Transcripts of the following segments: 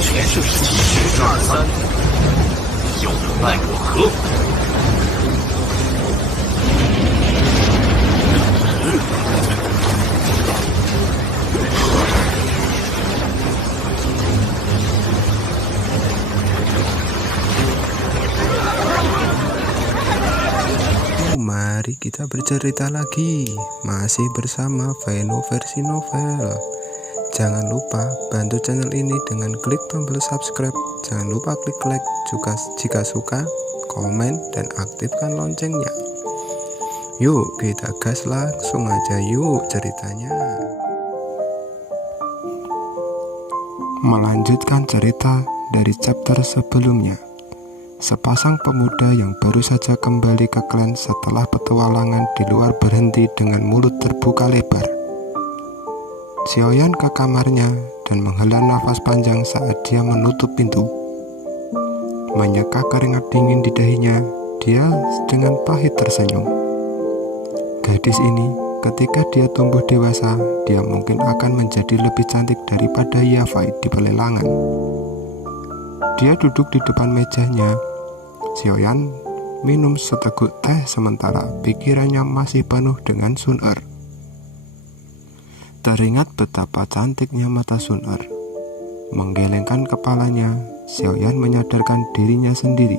全盛时期12.3，又能奈我何？Mari kita bercerita lagi, masih bersama Veno versi novel. Jangan lupa bantu channel ini dengan klik tombol subscribe. Jangan lupa klik like juga jika suka, komen, dan aktifkan loncengnya. Yuk kita gas, langsung aja yuk ceritanya. Melanjutkan cerita dari chapter sebelumnya. Sepasang pemuda yang baru saja kembali ke klan setelah petualangan di luar berhenti dengan mulut terbuka lebar. Xiaoyan ke kamarnya dan menghela nafas panjang saat dia menutup pintu. Menyeka keringat dingin di dahinya, dia dengan pahit tersenyum. Gadis ini, ketika dia tumbuh dewasa, dia mungkin akan menjadi lebih cantik daripada Yafai di pelelangan. Dia duduk di depan mejanya. Xiaoyan minum seteguk teh sementara pikirannya masih penuh dengan Sun Er. Teringat betapa cantiknya mata Sun Er. Menggelengkan kepalanya, Xiaoyan menyadarkan dirinya sendiri.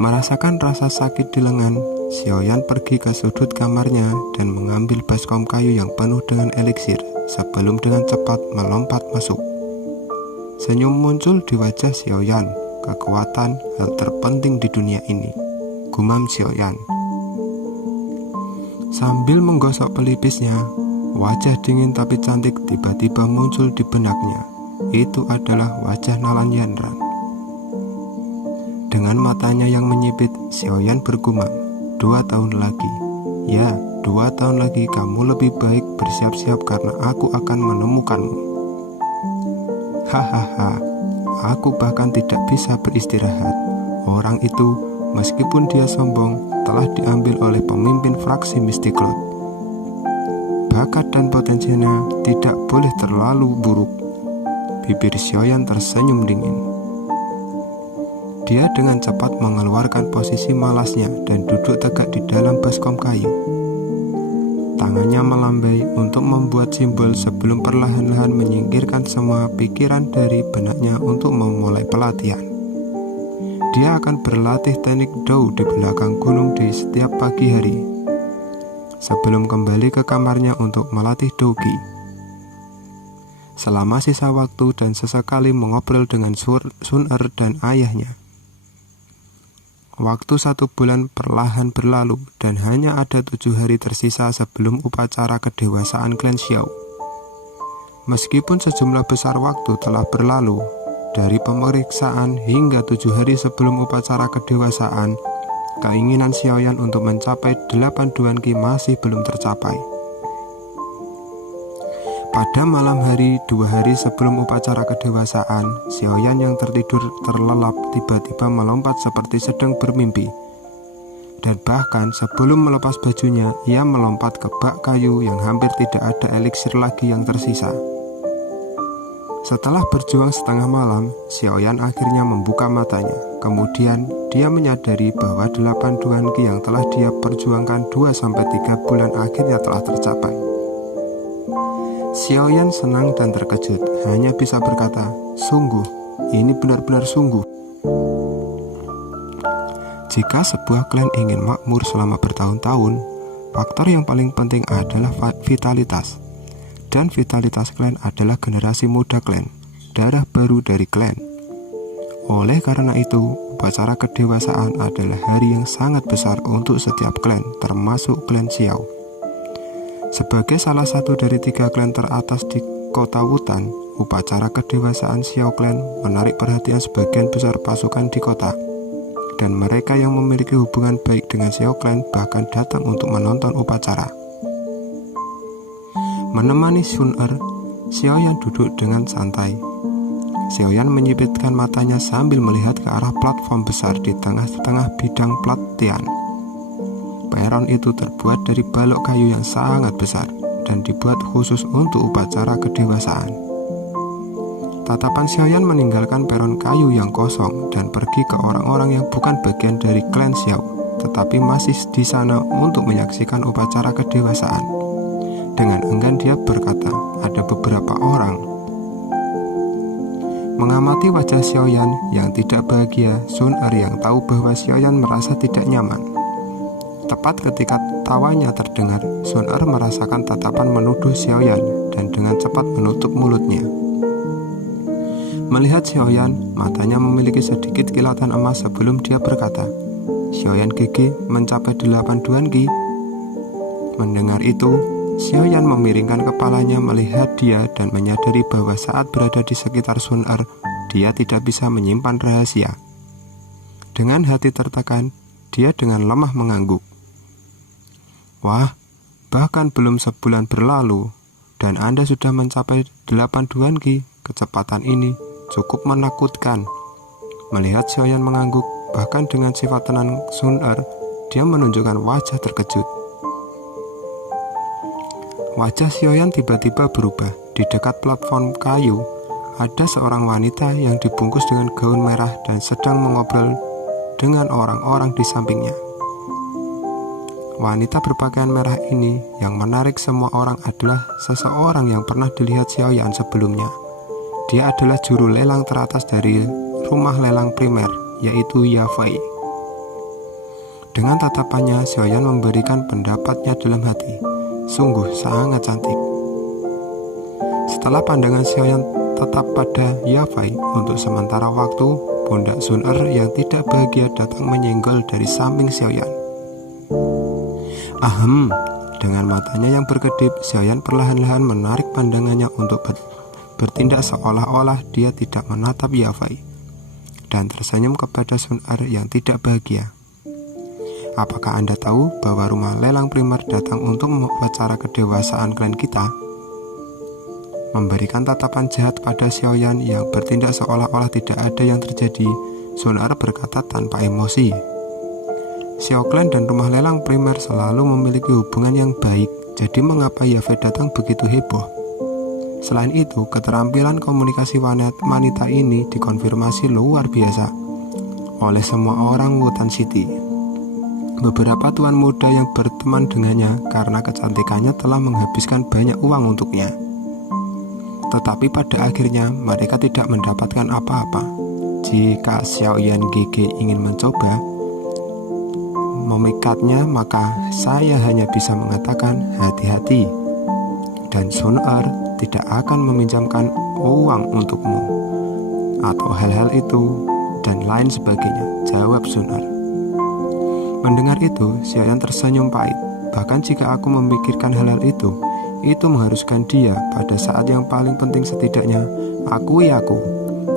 Merasakan rasa sakit di lengan, Xiaoyan pergi ke sudut kamarnya dan mengambil baskom kayu yang penuh dengan eliksir sebelum dengan cepat melompat masuk. Senyum muncul di wajah Xiaoyan. Kekuatan hal terpenting di dunia ini, gumam Xiaoyan. Sambil menggosok pelipisnya, wajah dingin tapi cantik tiba-tiba muncul di benaknya. Itu adalah wajah Nalan Yanran. Dengan matanya yang menyipit, Xiaoyan bergumam, 2 tahun lagi. Ya, 2 tahun lagi kamu lebih baik bersiap-siap karena aku akan menemukanmu. Hahaha. Aku bahkan tidak bisa beristirahat. Orang itu, meskipun dia sombong, telah diambil oleh pemimpin fraksi Misticloud. Bakat dan potensinya tidak boleh terlalu buruk. Bibir Xiaoyan tersenyum dingin. Dia dengan cepat mengeluarkan posisi malasnya dan duduk tegak di dalam baskom kayu. Tangannya melambai untuk membuat simbol sebelum perlahan-lahan menyingkirkan semua pikiran dari benaknya untuk memulai pelatihan. Dia akan berlatih teknik Dou di belakang gunung di setiap pagi hari, sebelum kembali ke kamarnya untuk melatih Douki. Selama sisa waktu dan sesekali mengobrol dengan Sun Er dan ayahnya. Waktu 1 bulan perlahan berlalu dan hanya ada 7 hari tersisa sebelum upacara kedewasaan klan Xiao. Meskipun sejumlah besar waktu telah berlalu, dari pemeriksaan hingga 7 hari sebelum upacara kedewasaan, keinginan Xiaoyan untuk mencapai 8 Duan Qi masih belum tercapai. Pada malam hari 2 hari sebelum upacara kedewasaan, Xiaoyan yang tertidur terlelap tiba-tiba melompat seperti sedang bermimpi. Dan bahkan sebelum melepas bajunya, ia melompat ke bak kayu yang hampir tidak ada eliksir lagi yang tersisa. Setelah berjuang setengah malam, Xiaoyan akhirnya membuka matanya. Kemudian, dia menyadari bahwa 8 Duan Qi yang telah dia perjuangkan 2-3 bulan akhirnya telah tercapai. Xiaoyan senang dan terkejut, hanya bisa berkata, sungguh, ini benar-benar sungguh. Jika sebuah klan ingin makmur selama bertahun-tahun, faktor yang paling penting adalah vitalitas. Dan vitalitas klan adalah generasi muda klan, darah baru dari klan. Oleh karena itu, upacara kedewasaan adalah hari yang sangat besar untuk setiap klan, termasuk klan Xiao. Sebagai salah satu dari 3 klan teratas di kota Wutan, upacara kedewasaan Xiao Clan menarik perhatian sebagian besar pasukan di kota. Dan mereka yang memiliki hubungan baik dengan Xiao Clan bahkan datang untuk menonton upacara. Menemani Sun Er, Xiaoyan duduk dengan santai. Xiaoyan menyipitkan matanya sambil melihat ke arah platform besar di tengah-tengah bidang pelatihan. Peron itu terbuat dari balok kayu yang sangat besar dan dibuat khusus untuk upacara kedewasaan. Tatapan Xiaoyan meninggalkan peron kayu yang kosong dan pergi ke orang-orang yang bukan bagian dari klan Xiao, tetapi masih di sana untuk menyaksikan upacara kedewasaan. Dengan enggan dia berkata, ada beberapa orang. Mengamati wajah Xiaoyan yang tidak bahagia, Sun Er yang tahu bahwa Xiaoyan merasa tidak nyaman. Tepat ketika tawanya terdengar, Sun Er merasakan tatapan menuduh Xiaoyan dan dengan cepat menutup mulutnya. Melihat Xiaoyan, matanya memiliki sedikit kilatan emas sebelum dia berkata, Xiaoyan GG mencapai 8 Duan Qi. Mendengar itu, Xiaoyan memiringkan kepalanya melihat dia dan menyadari bahwa saat berada di sekitar Sun Er, dia tidak bisa menyimpan rahasia. Dengan hati tertekan, dia dengan lemah mengangguk. Wah, bahkan belum sebulan berlalu, dan Anda sudah mencapai 8 Duan Qi. Kecepatan ini cukup menakutkan. Melihat Xiaoyan mengangguk, bahkan dengan sifat tenang Sun Er, dia menunjukkan wajah terkejut. Wajah Xiaoyan tiba-tiba berubah. Di dekat platform kayu, ada seorang wanita yang dibungkus dengan gaun merah dan sedang mengobrol dengan orang-orang di sampingnya. Wanita berpakaian merah ini yang menarik semua orang adalah seseorang yang pernah dilihat Xiaoyan sebelumnya. Dia adalah juru lelang teratas dari rumah lelang primer, yaitu Yafei. Dengan tatapannya, Xiaoyan memberikan pendapatnya dalam hati. Sungguh sangat cantik. Setelah pandangan Xiaoyan tetap pada Yafei untuk sementara waktu, pundak Sun Er yang tidak bahagia datang menyenggol dari samping Xiaoyan. Ahem, dengan matanya yang berkedip, Xiaoyan perlahan-lahan menarik pandangannya untuk bertindak seolah-olah dia tidak menatap Yafei, dan tersenyum kepada Sun Er yang tidak bahagia. Apakah Anda tahu bahwa rumah lelang primer datang untuk upacara kedewasaan klan kita? Memberikan tatapan jahat pada Xiaoyan yang bertindak seolah-olah tidak ada yang terjadi, Sun Er berkata tanpa emosi. Xiao Clan dan rumah lelang primer selalu memiliki hubungan yang baik, jadi mengapa Yafei datang begitu heboh? Selain itu, keterampilan komunikasi wanita ini dikonfirmasi luar biasa oleh semua orang Wutan City. Beberapa tuan muda yang berteman dengannya karena kecantikannya telah menghabiskan banyak uang untuknya. Tetapi pada akhirnya mereka tidak mendapatkan apa-apa. Jika Xiaoyan GG ingin mencoba memikatnya, maka saya hanya bisa mengatakan hati-hati. Dan Sun Er tidak akan meminjamkan uang untukmu atau hal-hal itu dan lain sebagainya, jawab Sun Er. Mendengar itu, Xiaoyan tersenyum pahit. Bahkan jika aku memikirkan hal-hal itu mengharuskan dia pada saat yang paling penting. Setidaknya akui aku.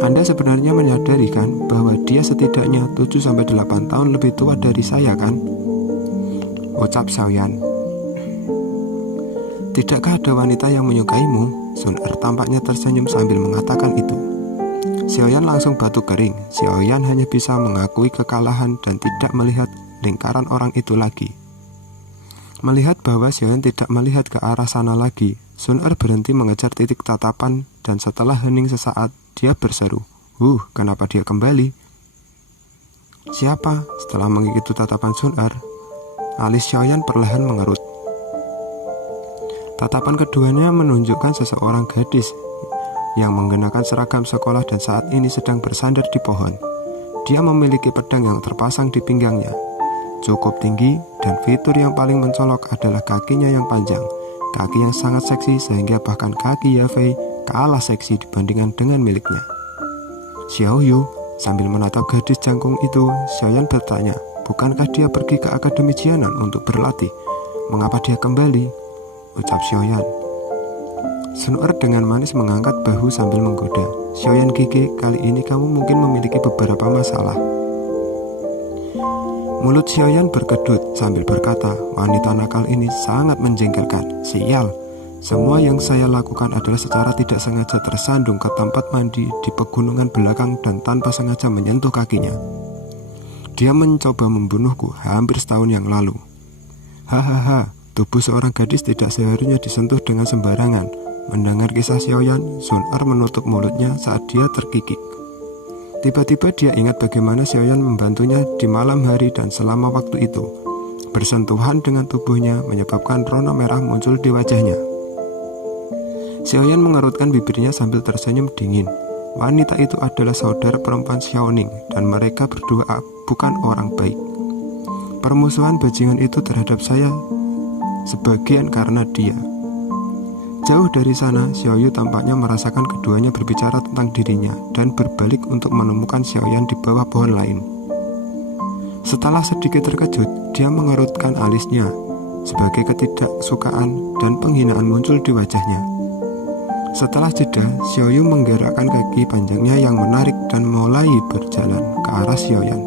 Anda sebenarnya menyadari kan bahwa dia setidaknya 7-8 tahun lebih tua dari saya kan? Ucap Xiaoyan. Tidakkah ada wanita yang menyukaimu? Sun Er tampaknya tersenyum sambil mengatakan itu. Xiaoyan langsung batuk kering. Xiaoyan hanya bisa mengakui kekalahan dan tidak melihat lingkaran orang itu lagi. Melihat bahwa Xiaoyan tidak melihat ke arah sana lagi, Sun Er berhenti mengejar titik tatapan dan setelah hening sesaat, dia berseru, kenapa dia kembali?" "Siapa?" Setelah mengikuti tatapan Sun Er, alis Xiaoyan perlahan mengerut. Tatapan keduanya menunjukkan seseorang gadis yang mengenakan seragam sekolah dan saat ini sedang bersandar di pohon. Dia memiliki pedang yang terpasang di pinggangnya, cukup tinggi, dan fitur yang paling mencolok adalah kakinya yang panjang, kaki yang sangat seksi sehingga bahkan kaki Yafei kalah seksi dibandingkan dengan miliknya. "Xiao Yu," sambil menatap gadis jangkung itu, Xiaoyan bertanya, "Bukankah dia pergi ke akademi Jianan untuk berlatih? Mengapa dia kembali?" Ucap Xiaoyan. Sun Er dengan manis mengangkat bahu sambil menggoda. "Xiaoyan Gege, kali ini kamu mungkin memiliki beberapa masalah." Mulut Xiaoyan berkedut sambil berkata, "Wanita nakal ini sangat menjengkelkan. Sial, semua yang saya lakukan adalah secara tidak sengaja tersandung ke tempat mandi di pegunungan belakang dan tanpa sengaja menyentuh kakinya. Dia mencoba membunuhku hampir setahun yang lalu. Hahaha, tubuh seorang gadis tidak seharusnya disentuh dengan sembarangan," Mendengar kisah Xiaoyan, Sun Er menutup mulutnya saat dia terkikik. Tiba-tiba dia ingat bagaimana Xiaoyan membantunya di malam hari dan selama waktu itu. Bersentuhan dengan tubuhnya menyebabkan rona merah muncul di wajahnya. Xiaoyan mengerutkan bibirnya sambil tersenyum dingin. Wanita itu adalah saudara perempuan Xiaoning dan mereka berdua bukan orang baik. Permusuhan bajingan itu terhadap saya sebagian karena dia. Jauh dari sana, Xiaoyu tampaknya merasakan keduanya berbicara tentang dirinya dan berbalik untuk menemukan Xiaoyan di bawah pohon lain. Setelah sedikit terkejut, dia mengerutkan alisnya. Sebagai ketidaksukaan dan penghinaan muncul di wajahnya. Setelah jeda, Xiaoyu menggerakkan kaki panjangnya yang menarik dan mulai berjalan ke arah Xiaoyan.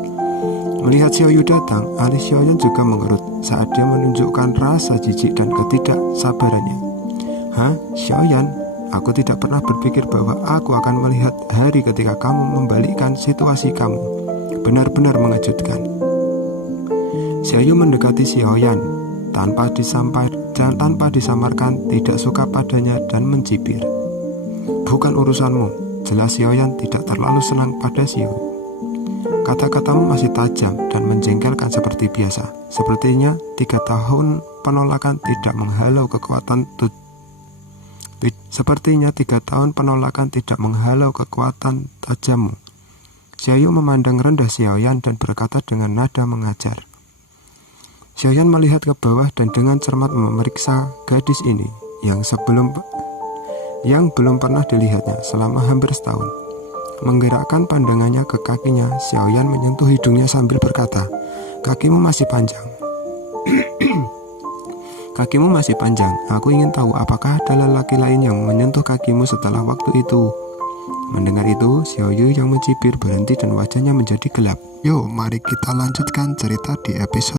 Melihat Xiaoyu datang, alis Xiaoyan juga mengerut saat dia menunjukkan rasa jijik dan ketidaksabarannya. Hah, Xiaoyan, aku tidak pernah berpikir bahwa aku akan melihat hari ketika kamu membalikkan situasi kamu. Benar-benar mengejutkan. Xiaoyu mendekati Xiaoyan tanpa disamarkan, tidak suka padanya dan mencibir. Bukan urusanmu, jelas Xiaoyan tidak terlalu senang pada Xiaoyu. Kata-katamu masih tajam dan menjengkelkan seperti biasa. Sepertinya 3 tahun penolakan tidak menghalau kekuatan tajammu. Xiaoyu memandang rendah Xiaoyan dan berkata dengan nada mengajar. Xiaoyan melihat ke bawah dan dengan cermat memeriksa gadis ini yang belum pernah dilihatnya selama hampir setahun. Menggerakkan pandangannya ke kakinya, Xiaoyan menyentuh hidungnya sambil berkata, "Kakimu masih panjang." Kakimu masih panjang. Aku ingin tahu apakah ada lelaki lain yang menyentuh kakimu setelah waktu itu. Mendengar itu, Xiaoyu yang mencibir berhenti dan wajahnya menjadi gelap. Yuk, mari kita lanjutkan cerita di episode